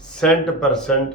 100%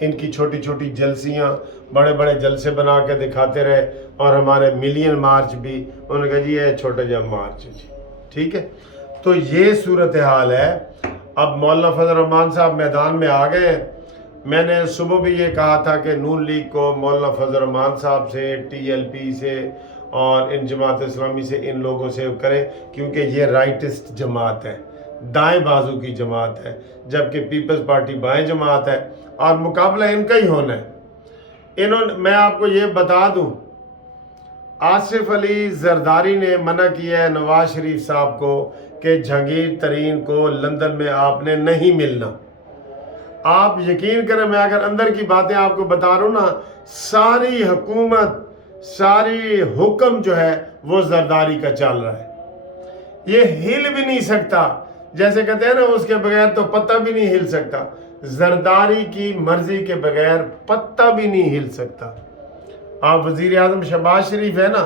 ان کی چھوٹی چھوٹی جلسیاں بڑے بڑے جلسے بنا کے دکھاتے رہے اور ہمارے ملین مارچ بھی انہوں نے کہا جی یہ چھوٹا جا مارچ ہے جی، ٹھیک ہے۔ تو یہ صورتحال ہے۔ اب مولانا فضل الرحمان صاحب میدان میں آ گئے ہیں۔ میں نے صبح بھی یہ کہا تھا کہ نون لیگ کو مولانا فضل الرحمان صاحب سے، ٹی ایل پی سے اور ان جماعت اسلامی سے، ان لوگوں سے کریں، کیونکہ یہ رائٹسٹ جماعت ہے، دائیں بازو کی جماعت ہے، جبکہ پیپلز پارٹی بائیں جماعت ہے، اور مقابلہ ان کا ہی ہونا ہے۔ میں آپ کو یہ بتا دوں، آصف علی زرداری نے منع کیا ہے نواز شریف صاحب کو کہ جہانگیر ترین کو لندن میں آپ نے نہیں ملنا۔ آپ یقین کریں، میں اگر اندر کی باتیں آپ کو بتا رہا ہوں نا، ساری حکومت، ساری حکم جو ہے وہ زرداری کا چل رہا ہے۔ یہ ہل بھی نہیں سکتا، جیسے کہتے ہیں نا اس کے بغیر تو پتہ بھی نہیں ہل سکتا، زرداری کی مرضی کے بغیر پتہ بھی نہیں ہل سکتا۔ آپ وزیر اعظم شہباز شریف ہے نا،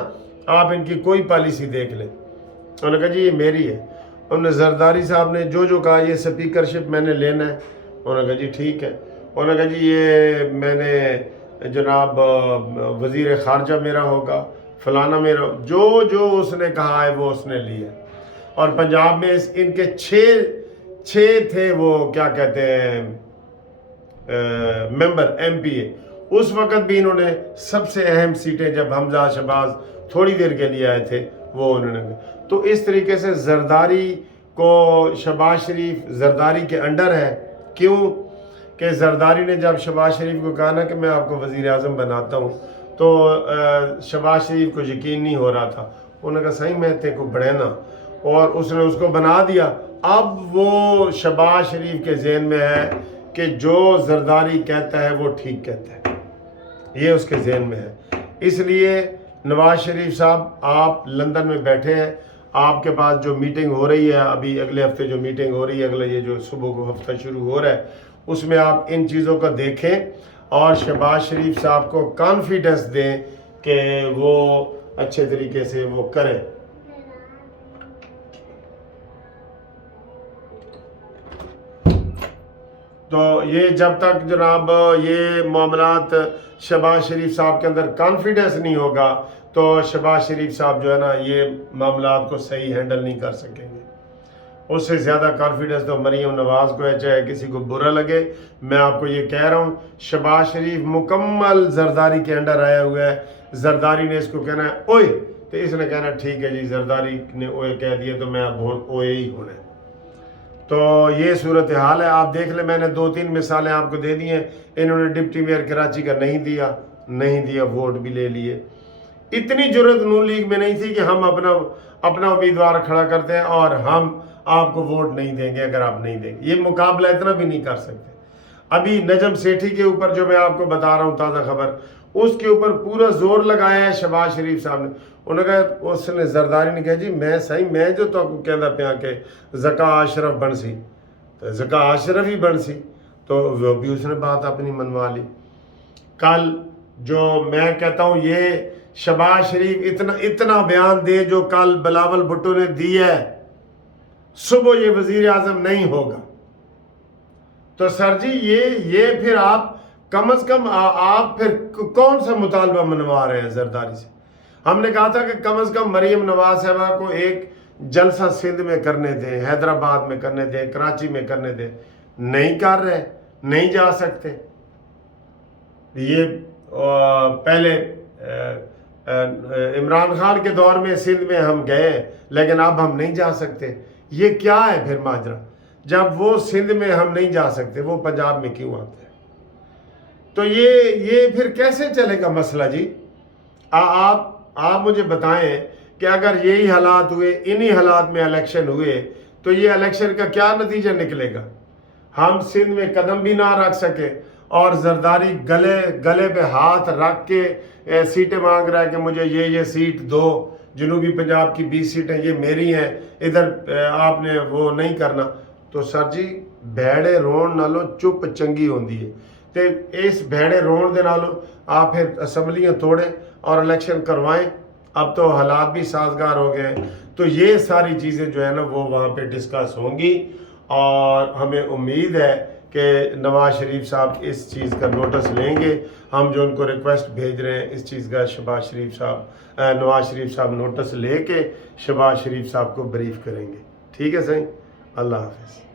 آپ ان کی کوئی پالیسی دیکھ لیں، انہوں نے کہا جی یہ میری ہے۔ انہوں نے زرداری صاحب نے جو کہا یہ سپیکرشپ میں نے لینا ہے، انہوں نے کہا جی ٹھیک ہے۔ انہوں نے کہا جی یہ میں نے جناب وزیر خارجہ میرا ہوگا، فلانا میرا، جو اس نے کہا ہے وہ اس نے لیا۔ اور پنجاب میں ان کے چھ تھے وہ کیا کہتے ہیں ممبر ایم پی اے، اس وقت بھی انہوں نے سب سے اہم سیٹیں جب حمزہ شہباز تھوڑی دیر کے لیے آئے تھے وہ انہوں نے، تو اس طریقے سے زرداری کو شہباز شریف زرداری کے انڈر ہے۔ کیوں کہ زرداری نے جب شہباز شریف کو کہا نا کہ میں آپ کو وزیر اعظم بناتا ہوں، تو شہباز شریف کو یقین نہیں ہو رہا تھا، انہوں نے کہا صحیح میں تے کو بڑھے نا، اور اس نے اس کو بنا دیا۔ اب وہ شہباز شریف کے ذہن میں ہے کہ جو زرداری کہتا ہے وہ ٹھیک کہتا ہے، یہ اس کے ذہن میں ہے۔ اس لیے نواز شریف صاحب آپ لندن میں بیٹھے ہیں، آپ کے پاس جو میٹنگ ہو رہی ہے ابھی اگلے ہفتے، جو میٹنگ ہو رہی ہے اگلے یہ جو صبح کو ہفتہ شروع ہو رہا ہے، اس میں آپ ان چیزوں کو دیکھیں اور شہباز شریف صاحب کو کانفیڈنس دیں کہ وہ اچھے طریقے سے وہ کریں۔ تو یہ جب تک جناب یہ معاملات شہباز شریف صاحب کے اندر کانفیڈنس نہیں ہوگا تو شہباز شریف صاحب جو ہے نا یہ معاملات کو صحیح ہینڈل نہیں کر سکیں گے۔ اس سے زیادہ کانفیڈنس تو مریم نواز کو ہے، چاہے کسی کو برا لگے۔ میں آپ کو یہ کہہ رہا ہوں، شہباز شریف مکمل زرداری کے انڈر آیا ہوا ہے۔ زرداری نے اس کو کہنا ہے اوئے، تو اس نے کہنا ٹھیک ہے جی، زرداری نے اوئے کہہ دیا تو میں اب اوئے ہی ہونا ہے۔ تو یہ صورتحال ہے، آپ دیکھ لیں، میں نے 2-3 مثالیں آپ کو دے دی ہیں۔ انہوں نے ڈپٹی میئر کراچی کا نہیں دیا، ووٹ بھی لے لیے۔ اتنی جرت نون لیگ میں نہیں تھی کہ ہم اپنا امیدوار کھڑا کرتے ہیں اور ہم آپ کو ووٹ نہیں دیں گے اگر آپ نہیں دیں گے۔ یہ مقابلہ اتنا بھی نہیں کر سکتے۔ ابھی نجم سیٹھی کے اوپر جو میں آپ کو بتا رہا ہوں تازہ خبر، اس کے اوپر پورا زور لگایا ہے شہباز شریف صاحب نے۔ انہوں نے کہا، اس نے زرداری نے کہا جی میں جو تو کہندا پیا کہ زکا اشرف بن سی، تو زکا اشرف ہی بن سی، تو وہ بھی اس نے بات اپنی منوا لی۔ کل جو میں کہتا ہوں یہ شہباز شریف اتنا بیان دے جو کل بلاول بھٹو نے دی ہے، صبح یہ وزیر اعظم نہیں ہوگا، تو سر جی یہ پھر آپ کم از کم آپ پھر کون سا مطالبہ منوا رہے ہیں زرداری سے؟ ہم نے کہا تھا کہ کم از کم مریم نواز صاحبہ کو ایک جلسہ سندھ میں کرنے دیں، حیدرآباد میں کرنے دیں، کراچی میں کرنے دیں، نہیں کر رہے، نہیں جا سکتے۔ یہ پہلے عمران خان کے دور میں سندھ میں ہم گئے، لیکن اب ہم نہیں جا سکتے۔ یہ کیا ہے پھر ماجرا؟ جب وہ سندھ میں ہم نہیں جا سکتے، وہ پنجاب میں کیوں آتے ہیں؟ تو یہ پھر کیسے چلے گا مسئلہ جی؟ آپ مجھے بتائیں کہ اگر یہی حالات ہوئے، انہی حالات میں الیکشن ہوئے، تو یہ الیکشن کا کیا نتیجہ نکلے گا؟ ہم سندھ میں قدم بھی نہ رکھ سکے اور زرداری گلے پہ ہاتھ رکھ کے سیٹیں مانگ رہا ہے کہ مجھے یہ سیٹ دو، جنوبی پنجاب کی 20 سیٹیں یہ میری ہیں، ادھر آپ نے وہ نہیں کرنا۔ تو سر جی بھیڑے رون نالوں چپ چنگی ہوندی ہے، تے اس بھیڑے رون دے نالوں آپ پھر اسمبلیاں توڑیں اور الیکشن کروائیں۔ اب تو حالات بھی سازگار ہو گئے ہیں، تو یہ ساری چیزیں جو ہے نا وہ وہاں پہ ڈسکس ہوں گی، اور ہمیں امید ہے کہ نواز شریف صاحب اس چیز کا نوٹس لیں گے. ہم جو ان کو ریکویسٹ بھیج رہے ہیں اس چیز کا نواز شریف صاحب نوٹس لے کے شہباز شریف صاحب کو بریف کریں گے. ٹھیک ہے صحیح. اللہ حافظ.